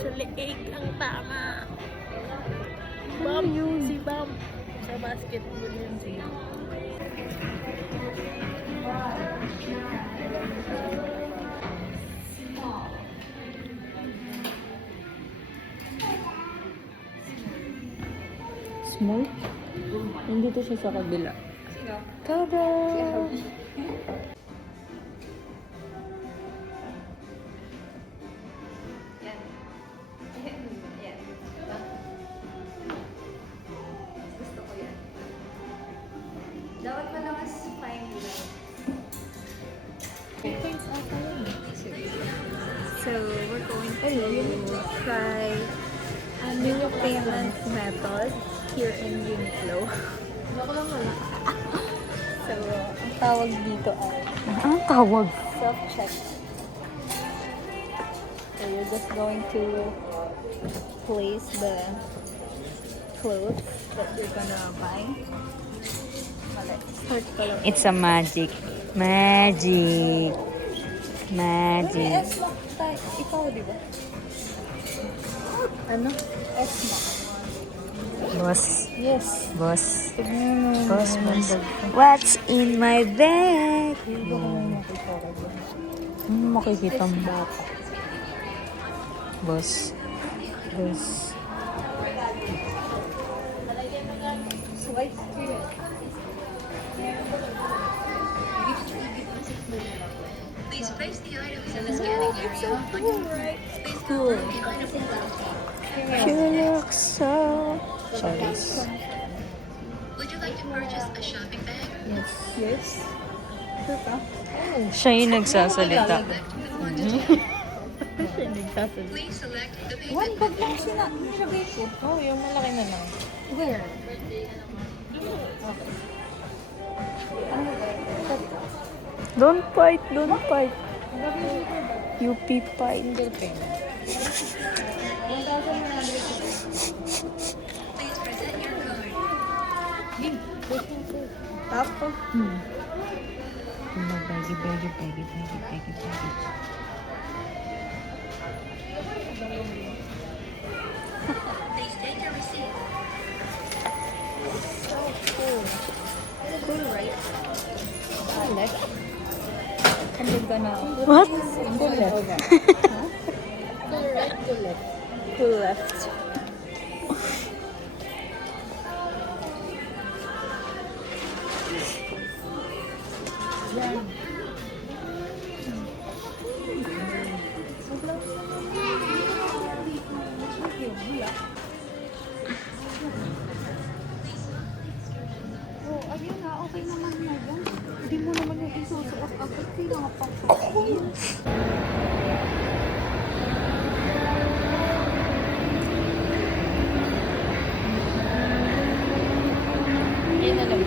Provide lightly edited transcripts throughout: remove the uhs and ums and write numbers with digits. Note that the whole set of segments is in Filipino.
Sa leeg ang tama. Bam, si Bam. Sa basketball yun siya. Small? Nandito siya sa kabila. Tada! Dapat pa lang mas fine nila. So, we're going to try a new payment method here in Uniqlo. So, ang tawag dito ay Ang tawag? self-check. So, you're just going to place the clothes that you're gonna buy. Start pa lang. It's a magic. Magic. Magic. S mo tayo. Ikaw, di ba? Ano? S mo. Boss. Yes. Boss. Tignan mo. Boss, boss. What's in my bag? Ano makikita mo? Boss. Boss. Swipe through it. Please place the items in the scanning area. Cool. She looks so... Sorry. Would you like to purchase a shopping bag? Yes. Yes. Sure ka? Siya yung nagsasalita. Select the quantity. Nagsasabi. Please select the One payment. bag lang nilagay ko. Oh, yung malaki na lang. Where? Don't fight, don't fight. UP fight. Please present your card. Tapos? Bagi. Please take your receipt. Cool, right? Left. And you're gonna... What? Cool left. Cool right, cool left. Cool left. Yan. Oh, ayun na, okay naman na yan. Hindi mo naman yung isusuot agad. Kailangan pang sasabihin. Ayun na lang.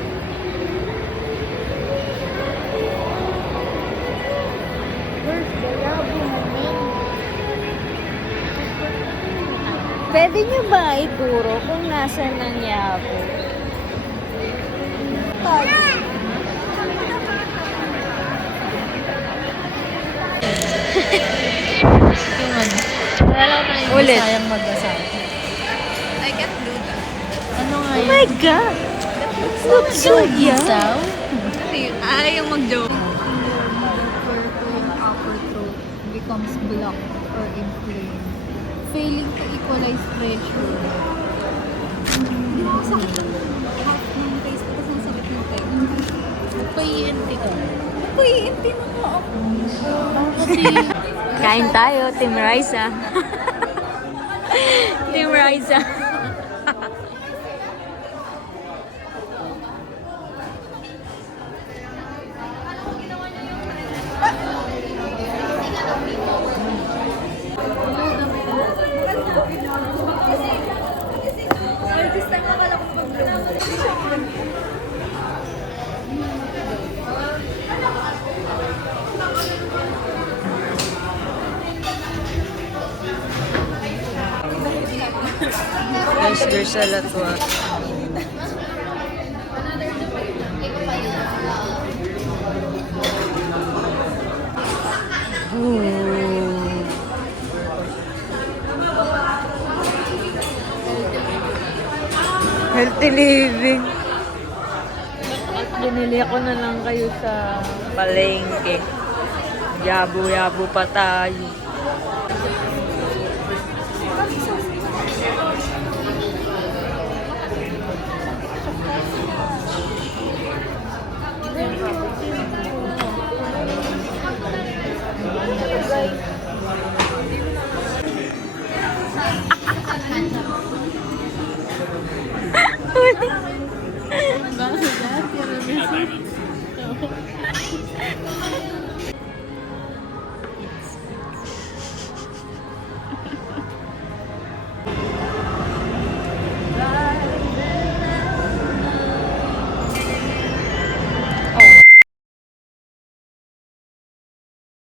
Where's the yabo namin? Pwede niyo ba ituro kung nasan ang yabo? Yung ano? Wala lang tayo Ulit. sayang mag-asal. I can't do that. Ano nga Oh yun? my God! Looks so young. Isaw? Ayaw mag-joke. Your upper throat becomes blocked or inflamed. Failing to equalize pressure. Hindi na masakit lang. Half ng face ko kasi nasakit ng tayo. Paiinti ka. Kuyiinti na nga ako. Kasi, Kain tayo, Team Raisa. Team Raisa. All this time akala ko mag-blow. Guys, there's a lot to Ooh. Healthy living. At binili ko na lang kayo sa palengke. Yabo-yabo pa tayo.